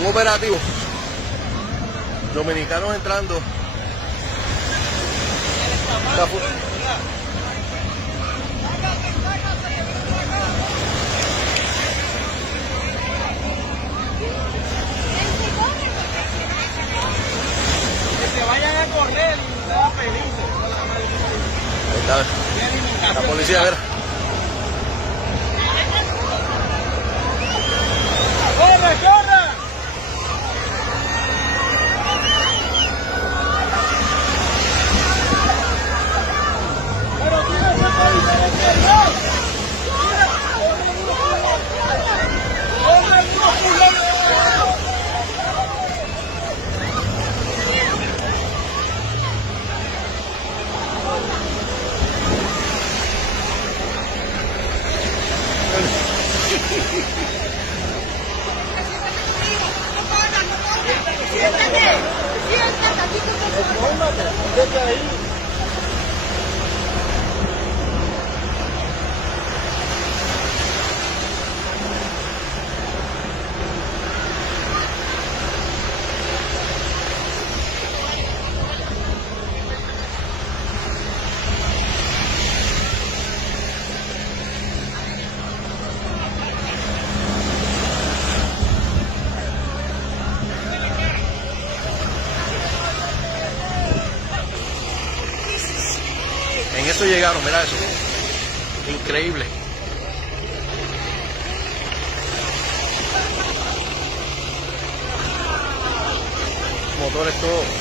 Un operativo. Dominicanos entrando. Que se vayan a correr, está feliz. Ahí está. La policía, a ver. ¡Corre, corre! Pero tienes que policía de izquierda. ¡Corre, culero! Siéntate, siéntate aquí con nosotros. Desde ahí. En eso llegaron, mira eso. Increíble. Motores todos.